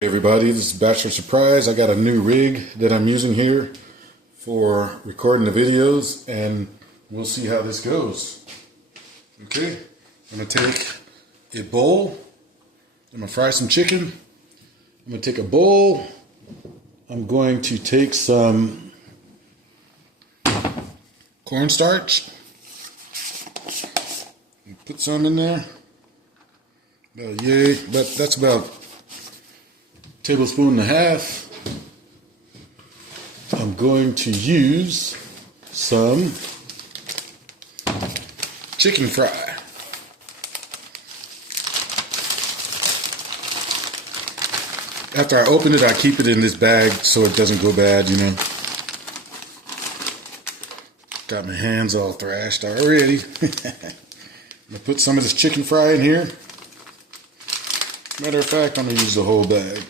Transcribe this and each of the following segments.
Hey everybody, this is Bachelor Surprise. I got a new rig that I'm using here for recording the videos, and we'll see how this goes. Okay, I'm going to take a bowl. I'm going to fry some chicken. I'm going to take a bowl. I'm going to take some cornstarch. Put some in there. About yay, but that's about tablespoon and a half. I'm going to use some chicken fry. After I open it, I keep it in this bag so it doesn't go bad, you know. Got my hands all thrashed already. I'm gonna put some of this chicken fry in here. Matter of fact, I'm gonna use the whole bag.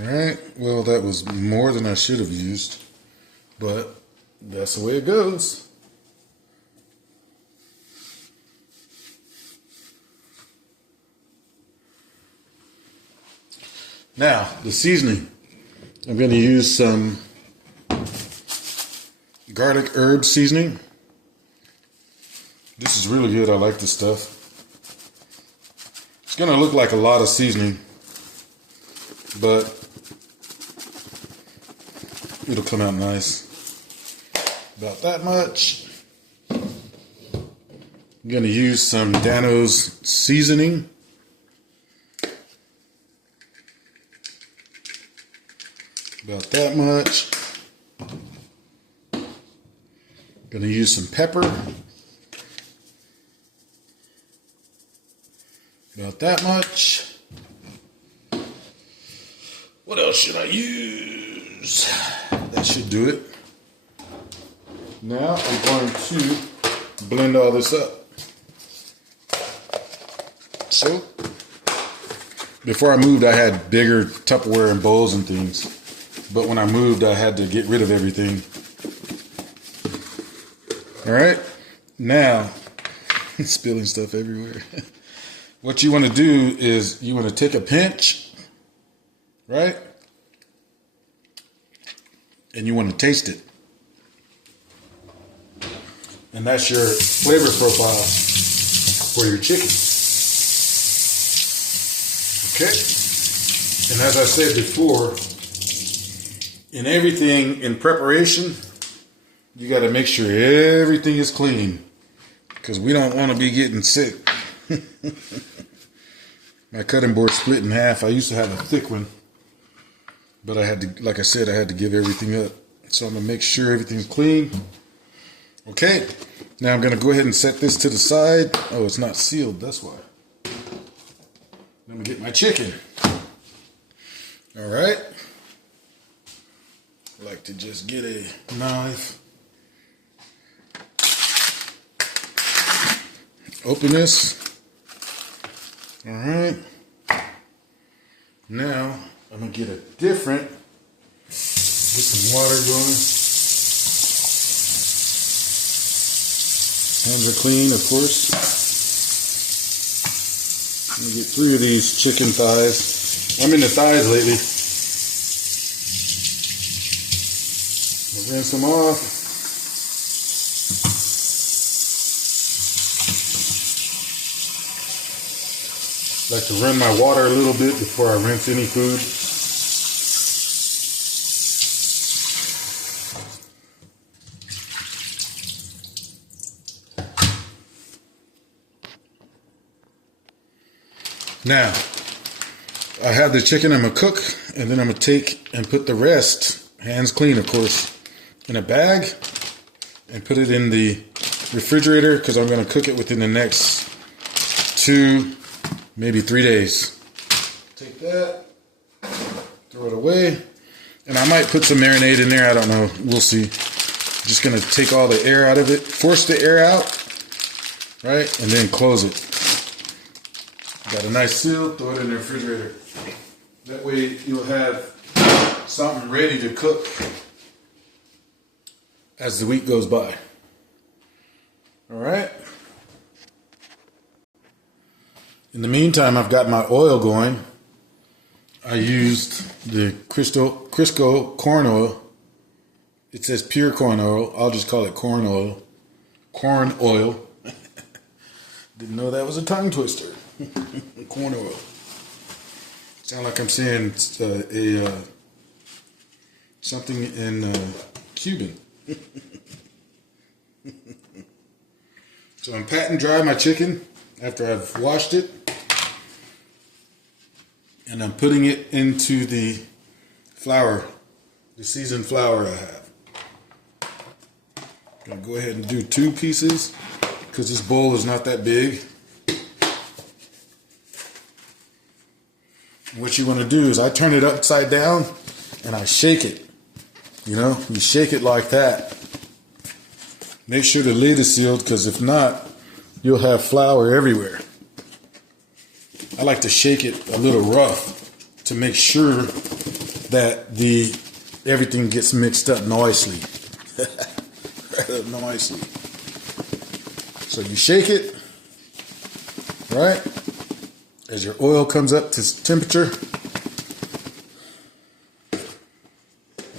Alright, well that was more than I should have used, but that's the way it goes. Now, the seasoning. I'm going to use some garlic herb seasoning. This is really good. I like this stuff. It's going to look like a lot of seasoning, but it'll come out nice. About that much. I'm going to use some Dano's seasoning. About that much. Going to use some pepper. About that much. What else should I use? That should do it. Now I'm going to blend all this up. So, before I moved, I had bigger Tupperware and bowls and things. But when I moved, I had to get rid of everything. Alright, now, spilling stuff everywhere. What you want to do is you want to take a pinch, right? And you want to taste it. And that's your flavor profile for your chicken. Okay? And as I said before, in everything in preparation, you got to make sure everything is clean, because we don't want to be getting sick. My cutting board split in half. I used to have a thick one, but I had to, like I said, I had to give everything up. So I'm going to make sure everything's clean. Okay, now I'm going to go ahead and set this to the side. Oh, it's not sealed, that's why. Let me get my chicken. All right. I like to just get a knife. Open this. All right. Now I'm gonna get a different. Get some water going. Hands are clean, of course. I'm gonna get 3 of these chicken thighs. I'm into thighs lately. Rinse them off. Like to run my water a little bit before I rinse any food. Now, I have the chicken I'm going to cook, and then I'm going to take and put the rest, hands clean of course, in a bag and put it in the refrigerator, because I'm going to cook it within the next 2, maybe 3 days. Take that, throw it away, and I might put some marinade in there. I don't know. We'll see. Just going to take all the air out of it, force the air out, right, and then close it. Got a nice seal, throw it in the refrigerator. That way you'll have something ready to cook as the week goes by. All right. In the meantime, I've got my oil going. I used the Crisco corn oil. It says pure corn oil. I'll just call it corn oil. Corn oil. Didn't know that was a tongue twister. Corn oil. Sound like I'm saying something in Cuban. So I'm patting dry my chicken after I've washed it. And I'm putting it into the flour, the seasoned flour I have. I'm going to go ahead and do 2 pieces because this bowl is not that big. And what you want to do is I turn it upside down and I shake it. You know, you shake it like that. Make sure the lid is sealed because if not, you'll have flour everywhere. I like to shake it a little rough to make sure that everything gets mixed up nicely. Nicely. So you shake it, right? As your oil comes up to temperature.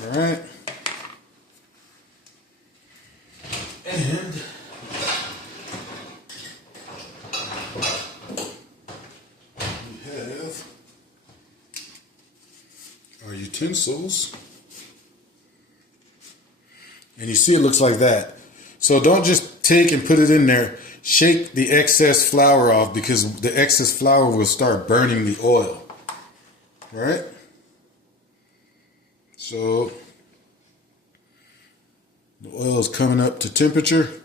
All right. And we have our utensils. And you see it looks like that. So don't just take and put it in there. Shake the excess flour off because the excess flour will start burning the oil. All right? So the oil is coming up to temperature.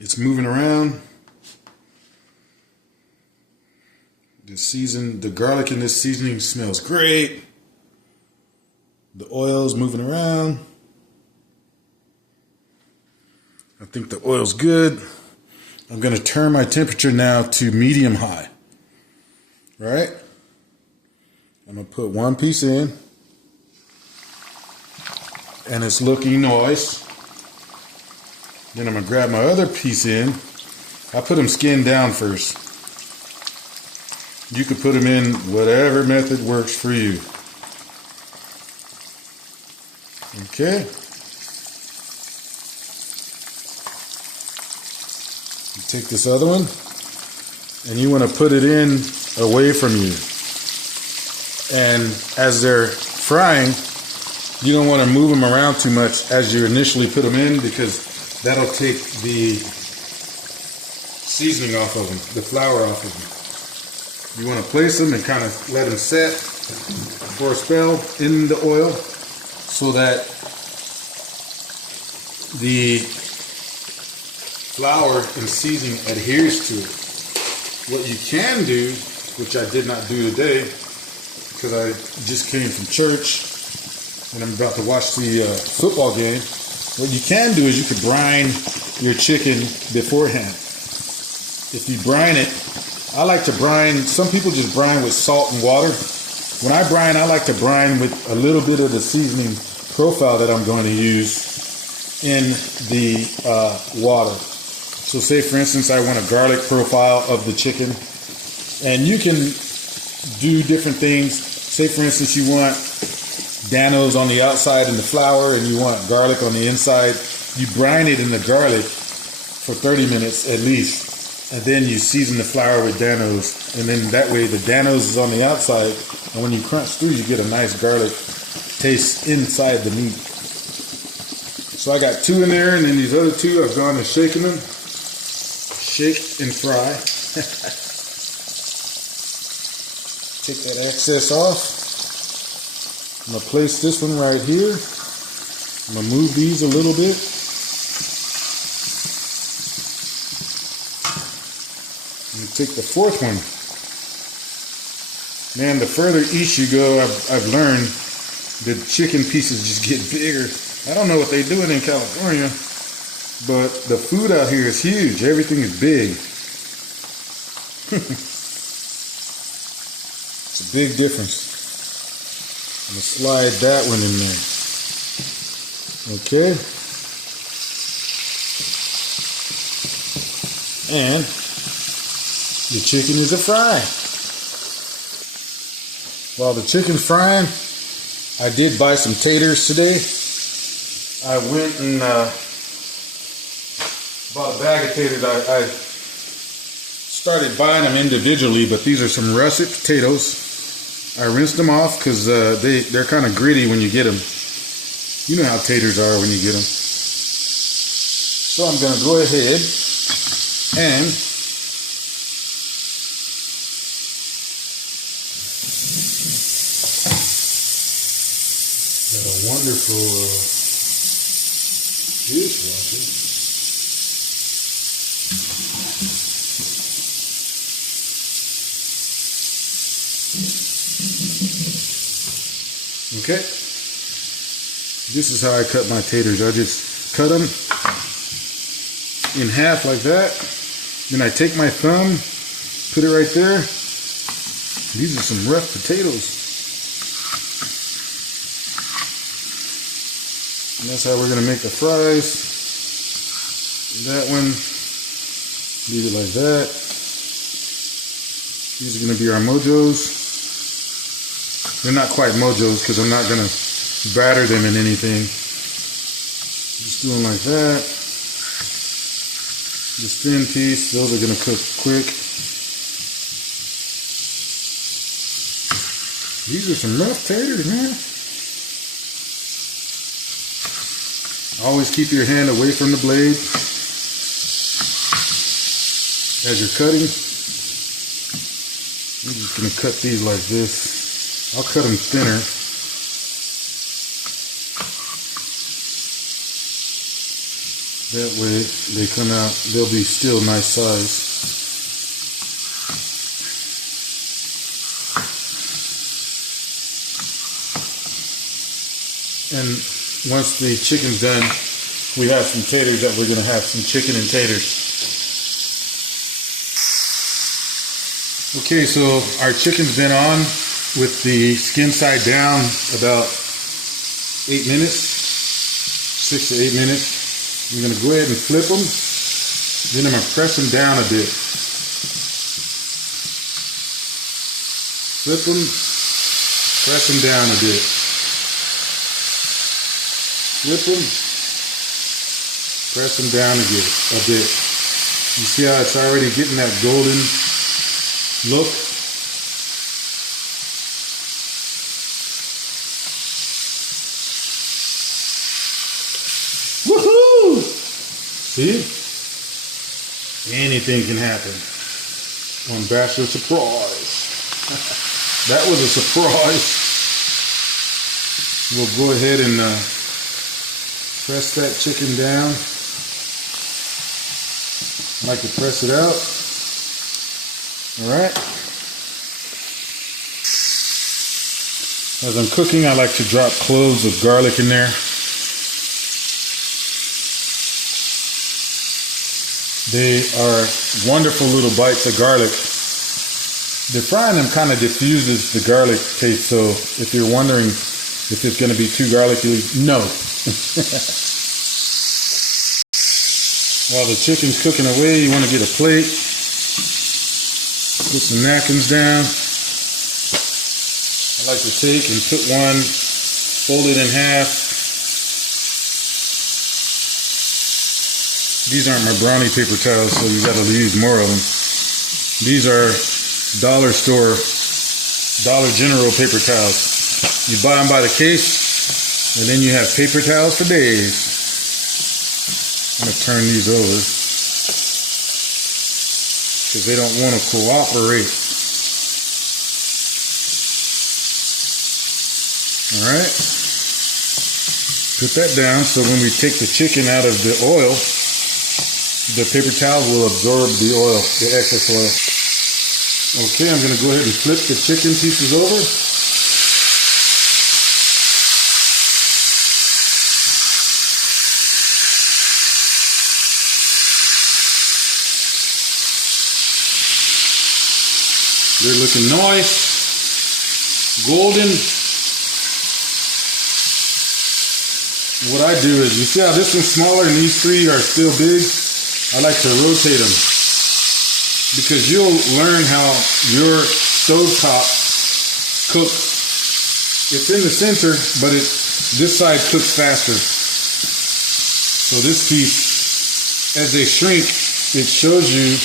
It's moving around. The garlic in this seasoning smells great. The oil is moving around. I think the oil's good. I'm going to turn my temperature now to medium high. Right? I'm going to put 1 piece in. And it's looking nice. Then I'm going to grab my other piece in. I put them skinned down first. You could put them in whatever method works for you. Okay. You take this other one and you want to put it in away from you. And as they're frying, you don't want to move them around too much as you initially put them in because that'll take the seasoning off of them, the flour off of them. You want to place them and kind of let them set for a spell in the oil so that the flour and seasoning adheres to it. What you can do, which I did not do today because I just came from church and I'm about to watch the football game, what you can do is you could brine your chicken beforehand. If you brine it, I like to brine, some people just brine with salt and water. When I brine, I like to brine with a little bit of the seasoning profile that I'm going to use in the water. So say for instance, I want a garlic profile of the chicken, and you can do different things. Say for instance, you want Danos on the outside and the flour, and you want garlic on the inside. You brine it in the garlic for 30 minutes at least, and then you season the flour with Danos, and then that way the Danos is on the outside, and when you crunch through, you get a nice garlic taste inside the meat. So I got 2 in there, and then these other 2 I've gone and shaken them. Shake and fry. Take that excess off. I'm going to place this one right here. I'm going to move these a little bit. And take the 4th one. Man, the further east you go, I've learned the chicken pieces just get bigger. I don't know what they're doing in California, but the food out here is huge. Everything is big. It's a big difference. I'm gonna slide that one in there. Okay. And the chicken is a fry. While the chicken's frying, I did buy some taters today. I went and bought a bag of taters. I started buying them individually, but these are some russet potatoes. I rinsed them off because they're kind of gritty when you get them. You know how taters are when you get them. So I'm going to go ahead and got a wonderful dishwasher. Okay, this is how I cut my taters. I just cut them in half like that. Then I take my thumb, put it right there. These are some rough potatoes. And that's how we're going to make the fries. That one, leave it like that. These are going to be our mojos. They're not quite mojos because I'm not going to batter them in anything. Just doing like that. This thin piece, those are going to cook quick. These are some rough taters, man. Always keep your hand away from the blade as you're cutting. I'm just going to cut these like this. I'll cut them thinner. That way they come out, they'll be still nice size. And once the chicken's done, we have some taters that we're going to have some chicken and taters. Okay, so our chicken's been on with the skin side down about 8 minutes, 6 to 8 minutes. I'm going to go ahead and flip them. Then I'm going to press them down a bit. Flip them, press them down a bit. Flip them, press them down a bit. You see how it's already getting that golden look? Woohoo! See? Anything can happen on Bachelor Surprise. That was a surprise. We'll go ahead and press that chicken down. I like to press it out. Alright. As I'm cooking, I like to drop cloves of garlic in there. They are wonderful little bites of garlic. The frying them kind of diffuses the garlic taste, so if you're wondering if it's going to be too garlicky, no. While the chicken's cooking away, you want to get a plate. Put some napkins down. I like to take and put one, fold it in half. These aren't my brownie paper towels, so you got to use more of them. These are dollar store, Dollar General paper towels. You buy them by the case, and then you have paper towels for days. I'm going to turn these over because they don't want to cooperate. Alright. Put that down so when we take the chicken out of the oil, the paper towel will absorb the oil, the excess oil. Okay, I'm going to go ahead and flip the chicken pieces over. They're looking nice, golden. what I do is, you see how this one's smaller and these three are still big? I like to rotate them because you'll learn how your stovetop cooks. It's in the center, but this side cooks faster. So this piece, as they shrink, it shows you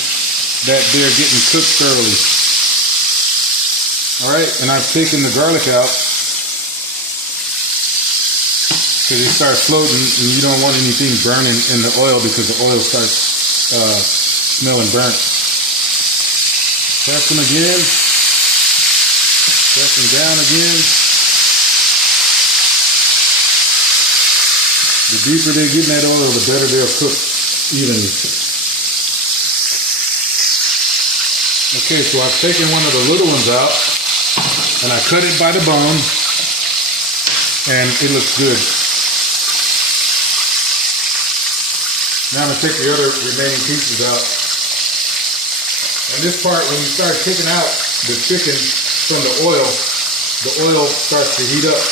that they're getting cooked thoroughly. All right, and I've taken the garlic out because it starts floating, and you don't want anything burning in the oil because the oil starts smelling burnt. Press them again. Press them down again. The deeper they get in that oil, the better they'll cook evenly. Okay, so I've taken one of the little ones out, and I cut it by the bone, and it looks good. Now I'm going to take the other remaining pieces out. And this part, when you start taking out the chicken from the oil starts to heat up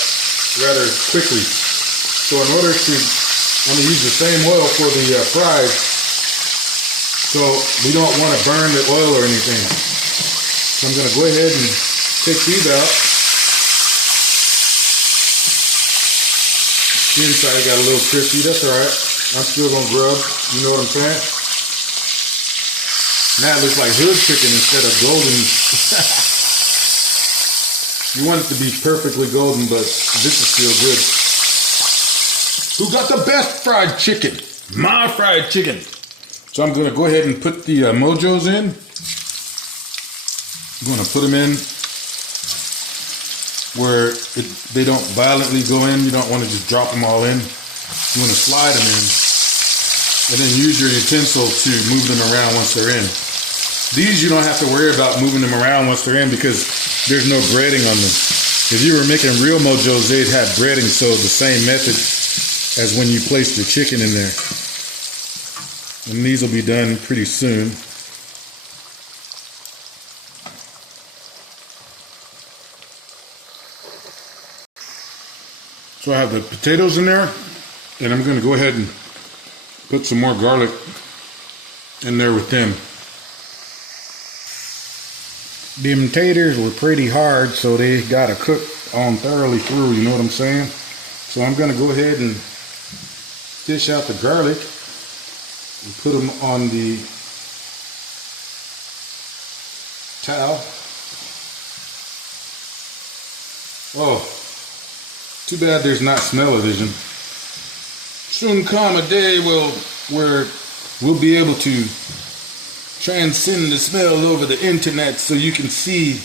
rather quickly. So in order to, I'm going to use the same oil for the fries, so we don't want to burn the oil or anything. So I'm going to go ahead and take these out. The inside got a little crispy, that's alright. I'm still going to grub, you know what I'm saying? Now it looks like hood chicken instead of golden. You want it to be perfectly golden, but this is still good. Who got the best fried chicken? My fried chicken. So I'm going to go ahead and put the mojos in. I'm going to put them in where they don't violently go in. You don't want to just drop them all in. You want to slide them in. And then use your utensil to move them around once they're in. These you don't have to worry about moving them around once they're in because there's no breading on them. If you were making real mojos, they'd have breading, so the same method as when you place the chicken in there. And these will be done pretty soon. So I have the potatoes in there, and I'm going to go ahead and put some more garlic in there with them. Them taters were pretty hard, so they got to cook on thoroughly through, you know what I'm saying? So I'm going to go ahead and fish out the garlic and put them on the towel. Oh, too bad there's not smell-o-vision. Soon come a day where we'll be able to transcend the smell over the internet so you can see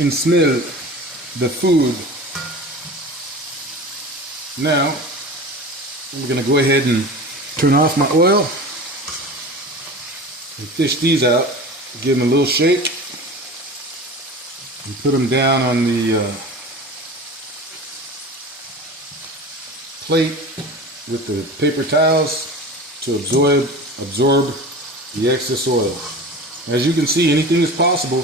and smell the food. Now, I'm going to go ahead and turn off my oil and fish these out. Give them a little shake and put them down on the plate with the paper towels to absorb the excess oil. As you can see, anything is possible.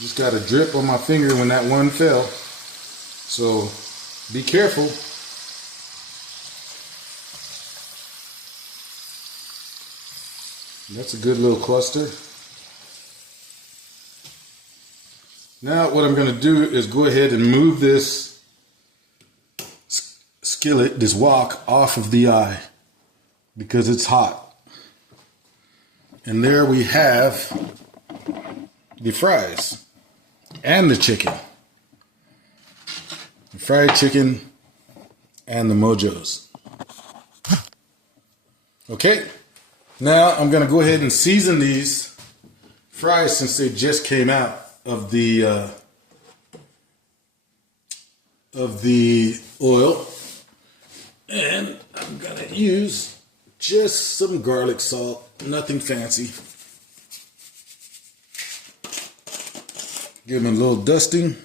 Just got a drip on my finger when that one fell. So be careful. That's a good little cluster. Now what I'm going to do is go ahead and move this skillet, this wok, off of the eye because it's hot. And there we have the fries and the chicken. The fried chicken and the mojos. Okay, now I'm going to go ahead and season these fries since they just came out of the oil. And I'm going to use just some garlic salt. Nothing fancy. Give them a little dusting.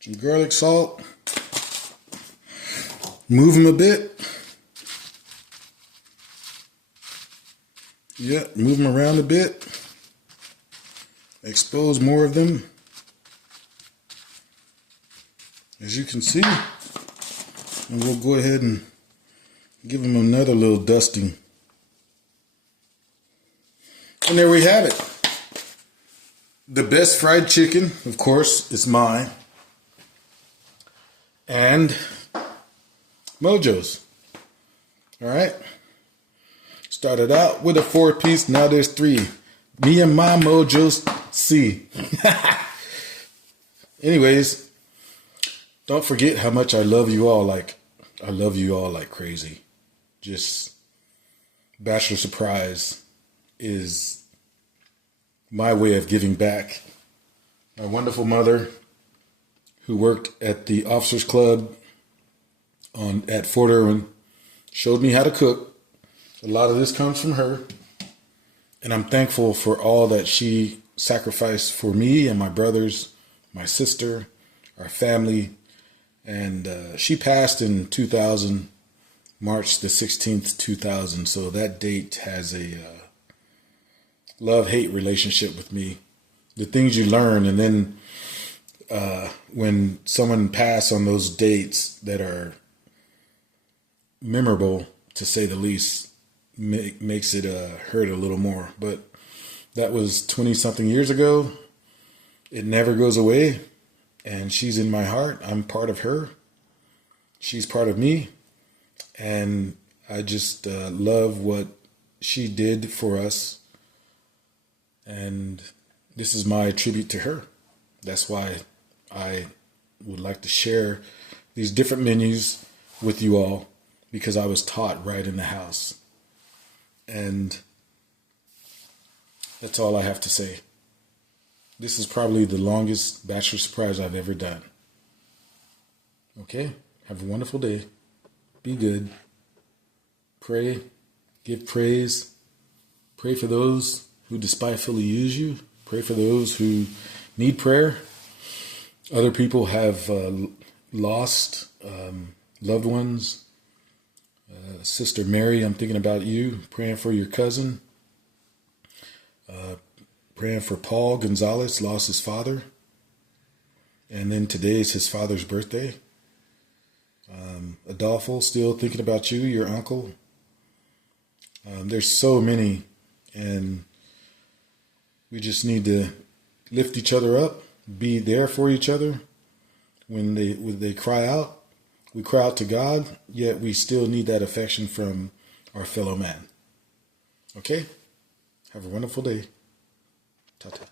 Some garlic salt. Move them a bit. Yeah, move them around a bit. Expose more of them. As you can see, And we'll go ahead and give them another little dusting. And there we have it. The best fried chicken, of course, is mine. And Mojo's. All right. Started out with a 4-piece. Now there's 3. Me and my Mojo's C. Anyways, don't forget how much I love you all. I love you all like crazy. Just Bachelor Surprise is my way of giving back. My wonderful mother, who worked at the Officers Club at Fort Irwin, showed me how to cook. A lot of this comes from her. And I'm thankful for all that she sacrificed for me and my brothers, my sister, our family. And she passed in 2000, March the 16th, 2000. So that date has a love-hate relationship with me. The things you learn, and then when someone passes on those dates that are memorable, to say the least, makes it hurt a little more. But that was 20-something years ago. It never goes away, and she's in my heart. I'm part of her. She's part of me, and I just love what she did for us. And this is my tribute to her. That's why I would like to share these different menus with you all, because I was taught right in the house. And that's all I have to say. This is probably the longest Bachelor Surprise I've ever done. Okay? Have a wonderful day. Be good. Pray. Give praise. Pray for those who despitefully use you. Pray for those who need prayer. Other people have lost loved ones. Sister Mary, I'm thinking about you. Praying for your cousin. Praying for Paul Gonzalez, lost his father. And then today is his father's birthday. Adolfo, still thinking about you, your uncle. There's so many, and we just need to lift each other up, be there for each other. When they cry out, we cry out to God, yet we still need that affection from our fellow man. Okay? Have a wonderful day. Ta-ta.